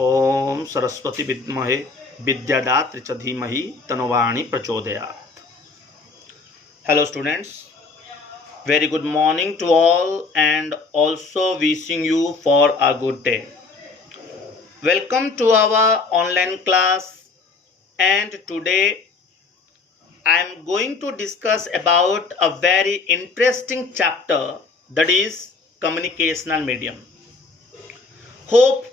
ओम सरस्वती विद्महे विद्यादात्री च धीमहि तन्वाणी प्रचोदयात्. Hello students, very good morning to all and also wishing you for a good day. Welcome to our online class, and today I am going to discuss about a very interesting chapter, that is communicational medium. Hope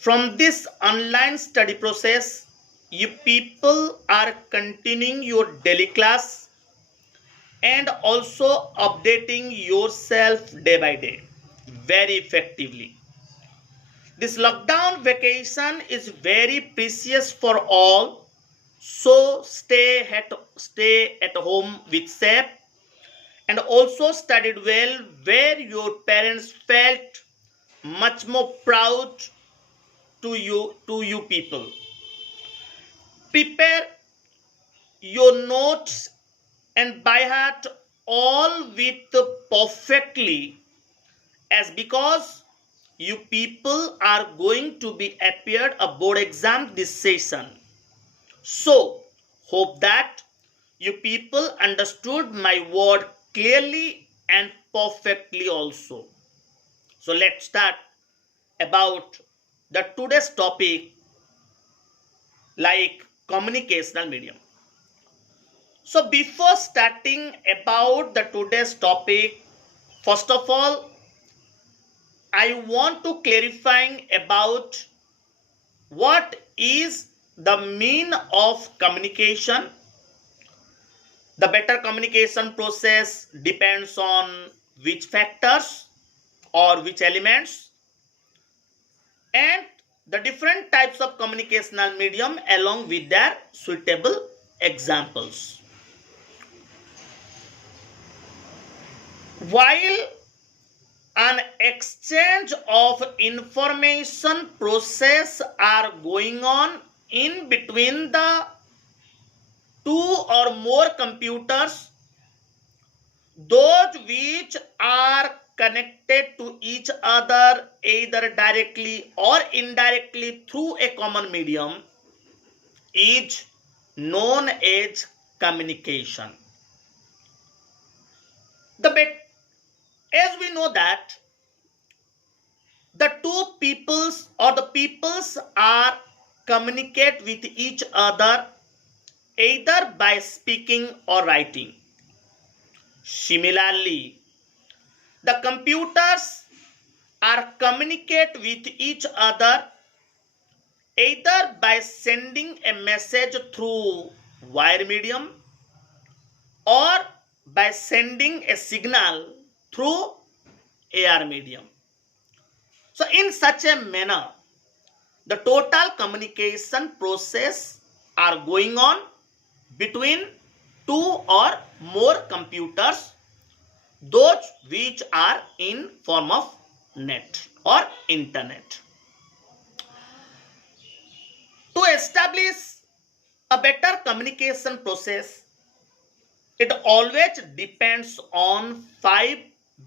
from this online study process, you people are continuing your daily class and also updating yourself day by day very effectively. This lockdown vacation is very precious for all, so stay at home with safe and also studied well, where your parents felt much more proud to you people. Prepare your notes and by heart all with perfectly, as because you people are going to be appeared a board exam this session. So hope that you people understood my word clearly and perfectly also. So let's start about the today's topic, like communicational medium. So before starting about the today's topic, first of all, I want to clarifying about what is the mean of communication. The better communication process depends on which factors or which elements, and the different types of communicational medium along with their suitable examples. While an exchange of information process are going on in between the two or more computers, those which are connected to each other either directly or indirectly through a common medium, is known as communication. As we know that the two peoples or the peoples are communicate with each other either by speaking or writing. Similarly, the computers are communicate with each other either by sending a message through wire medium or by sending a signal through air medium. So in such a manner, the total communication process are going on between two or more computers, those which are in form of net or internet. To establish a better communication process, it always depends on 5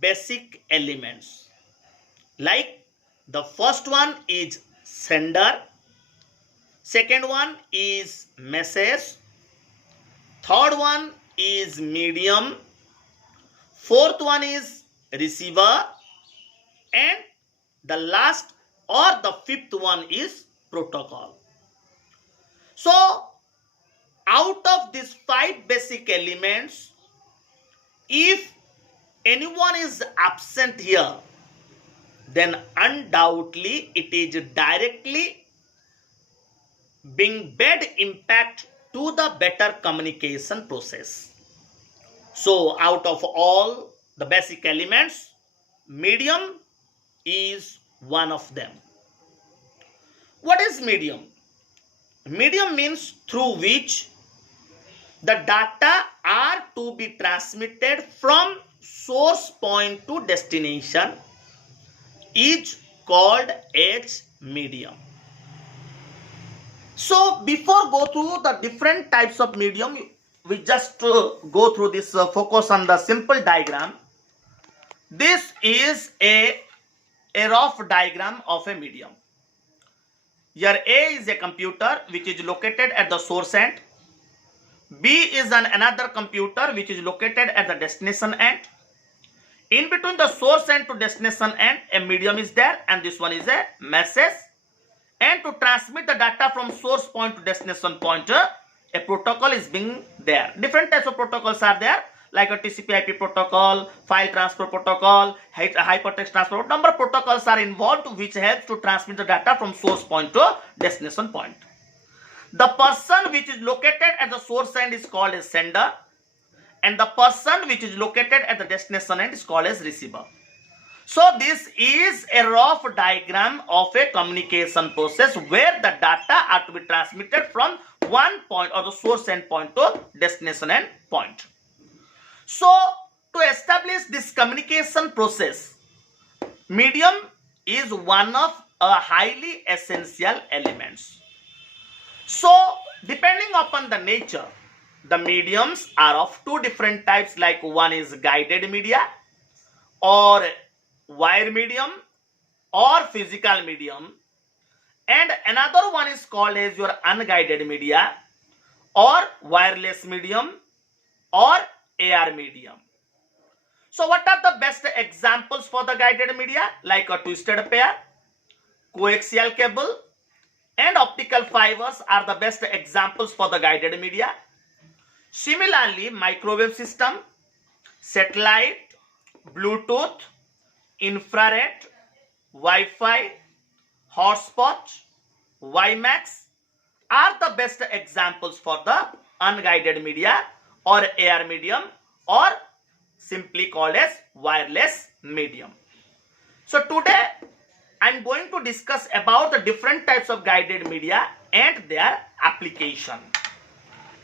basic elements. Like the first one is sender, second one is message, third one is medium, fourth one is receiver, and the last or the fifth one is protocol. So out of these 5 basic elements, if anyone is absent here, then undoubtedly it is directly being bad impact to the better communication process. So out of all the basic elements, medium is one of them. What is medium? Medium means through which the data are to be transmitted from source point to destination is called as medium. So before go through the different types of medium, we just go through this focus on the simple diagram. This is a rough diagram of a medium. Here A is a computer which is located at the source end. B is another computer which is located at the destination end. In between the source end to destination end, a medium is there, and this one is a message. And to transmit the data from source point to destination point, a protocol is being there. Different types of protocols are there, like a TCP/IP protocol, file transfer protocol, hypertext transfer. Number of protocols are involved which helps to transmit the data from source point to destination point. The person which is located at the source end is called as sender, and the person which is located at the destination end is called as receiver. So this is a rough diagram of a communication process where the data are to be transmitted from one point or the source end point to destination end point. So to establish this communication process, medium is one of a highly essential elements. So depending upon the nature, the mediums are of two different types, like one is guided media or wire medium or physical medium, and another one is called as your unguided media or wireless medium or AR medium. So what are the best examples for the guided media? Like a twisted pair, coaxial cable, and optical fibers are the best examples for the guided media. Similarly, microwave system, satellite, Bluetooth, infrared, Wi-Fi, hotspot, WiMAX are the best examples for the unguided media or AR medium, or simply called as wireless medium. So today I am going to discuss about the different types of guided media and their application.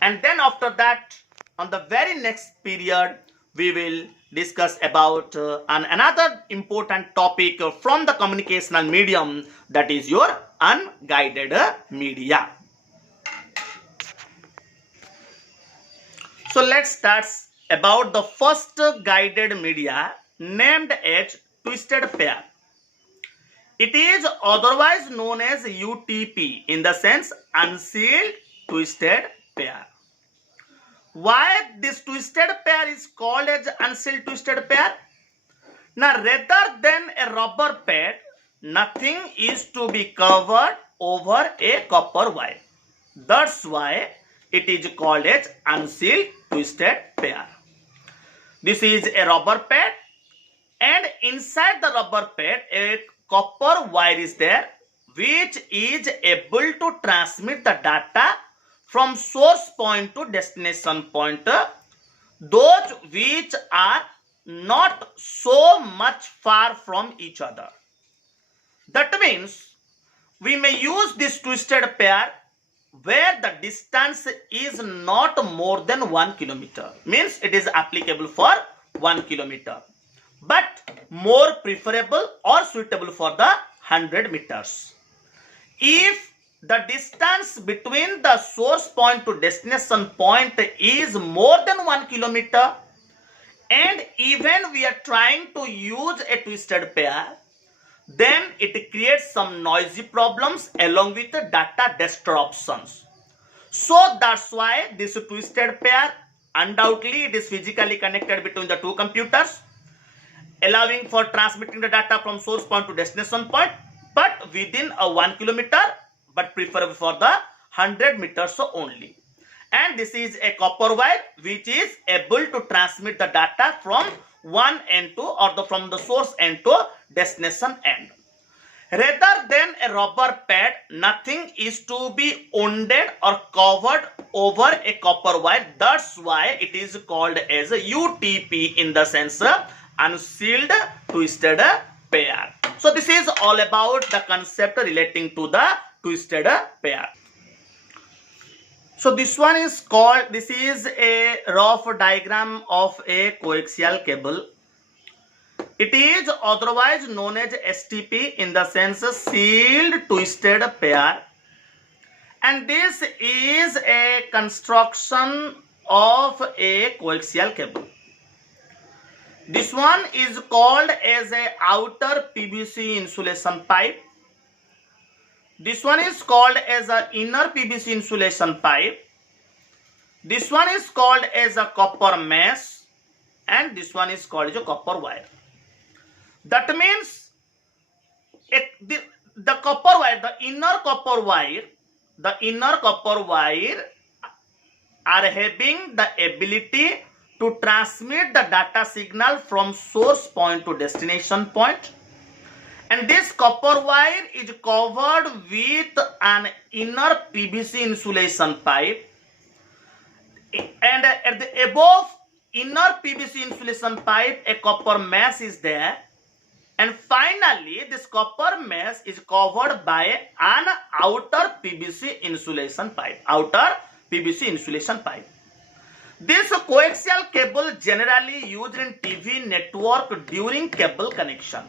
And then after that, on the very next period, we will discuss about another important topic from the communicational medium, that is your unguided media. So let's start about the first guided media, named as twisted pair. It is otherwise known as UTP, in the sense unsealed twisted pair. Why this twisted pair is called as unsealed twisted pair? Now, rather than a rubber pad, nothing is to be covered over a copper wire. That's why it is called as unsealed twisted pair. This is a rubber pad, and inside the rubber pad a copper wire is there which is able to transmit the data from source point to destination point, those which are not so much far from each other. That means we may use this twisted pair where the distance is not more than 1 kilometer. Means it is applicable for 1 kilometer, but more preferable or suitable for the 100 meters. If the distance between the source point to destination point is more than 1 kilometer, and even we are trying to use a twisted pair, then it creates some noisy problems along with the data disruptions. So that's why this twisted pair, undoubtedly it is physically connected between the two computers, allowing for transmitting the data from source point to destination point, but within a 1 kilometer, but preferable for the 100 meters only. And this is a copper wire which is able to transmit the data from one end to, or from the source end to destination end. Rather than a rubber pad, nothing is to be wounded or covered over a copper wire. That's why it is called as a UTP, in the sense unsealed twisted pair. So this is all about the concept relating to the twisted pair. So this one is called, this is a rough diagram of a coaxial cable. It is otherwise known as STP, in the sense sealed twisted pair, and this is a construction of a coaxial cable. This one is called as a outer PVC insulation pipe. This one is called as a inner PVC insulation pipe. This one is called as a copper mesh, and this one is called as a copper wire. That means the copper wire, the inner copper wire are having the ability to transmit the data signal from source point to destination point. And this copper wire is covered with an inner PVC insulation pipe. And at the above inner PVC insulation pipe, a copper mesh is there. And finally, this copper mesh is covered by an outer PVC insulation pipe. This coaxial cable generally used in TV network during cable connection.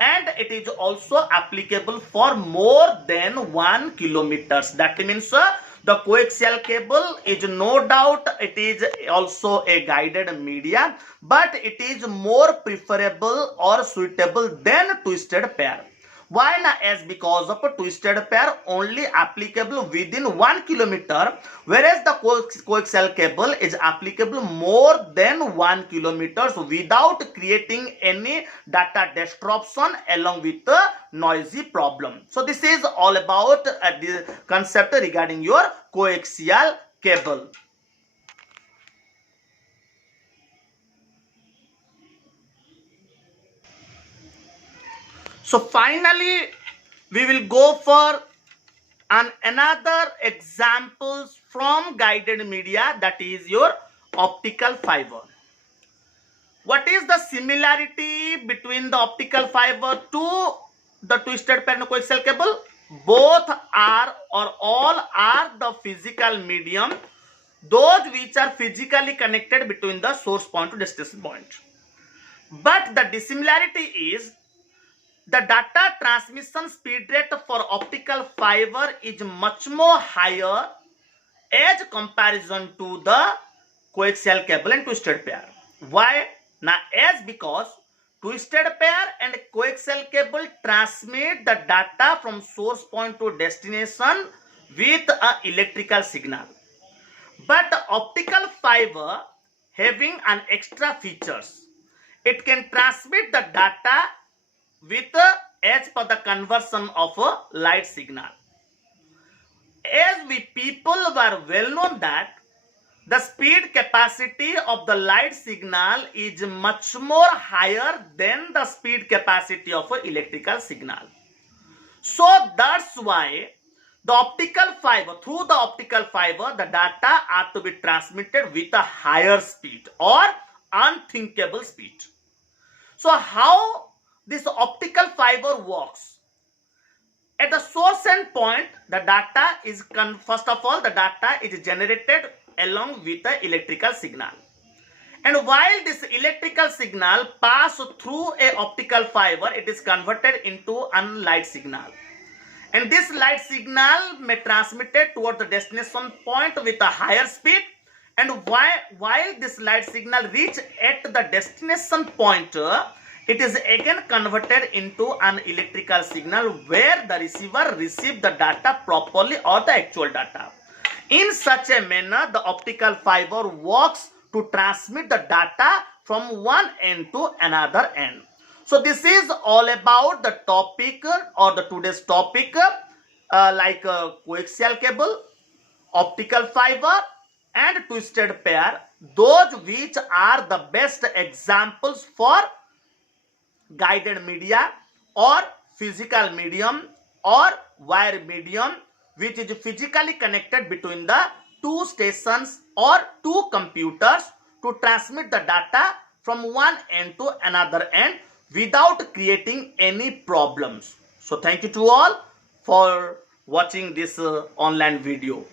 And it is also applicable for more than 1 kilometers. That means the coaxial cable is no doubt it is also a guided media, but it is more preferable or suitable than twisted pair. Why? As because of a twisted pair only applicable within 1 kilometer, whereas the coaxial cable is applicable more than 1 kilometer without creating any data disruption along with the noisy problem. So this is all about the concept regarding your coaxial cable. So finally, we will go for another examples from guided media, that is your optical fiber. What is the similarity between the optical fiber to the twisted pair and coaxial cable? Both are or all are the physical medium, those which are physically connected between the source point to destination point. But the dissimilarity is the data transmission speed rate for optical fiber is much more higher as comparison to the coaxial cable and twisted pair. Why? Now, as because twisted pair and coaxial cable transmit the data from source point to destination with an electrical signal. But the optical fiber having an extra features. It can transmit the data with as per the conversion of a light signal. As we people were well known that the speed capacity of the light signal is much more higher than the speed capacity of an electrical signal. So that's why the optical fiber, through the optical fiber, the data are to be transmitted with a higher speed or unthinkable speed. So how this optical fiber works? At the source end point, the data is first of all the data is generated along with the electrical signal. And while this electrical signal passes through a optical fiber, it is converted into a light signal. And this light signal may transmitted toward the destination point with a higher speed. And while this light signal reach at the destination point, it is again converted into an electrical signal where the receiver receives the data properly or the actual data. In such a manner, the optical fiber works to transmit the data from one end to another end. So this is all about the topic or the today's topic like coaxial cable, optical fiber and twisted pair, those which are the best examples for guided media or physical medium or wire medium which is physically connected between the two stations or two computers to transmit the data from one end to another end without creating any problems. So thank you to all for watching this online video.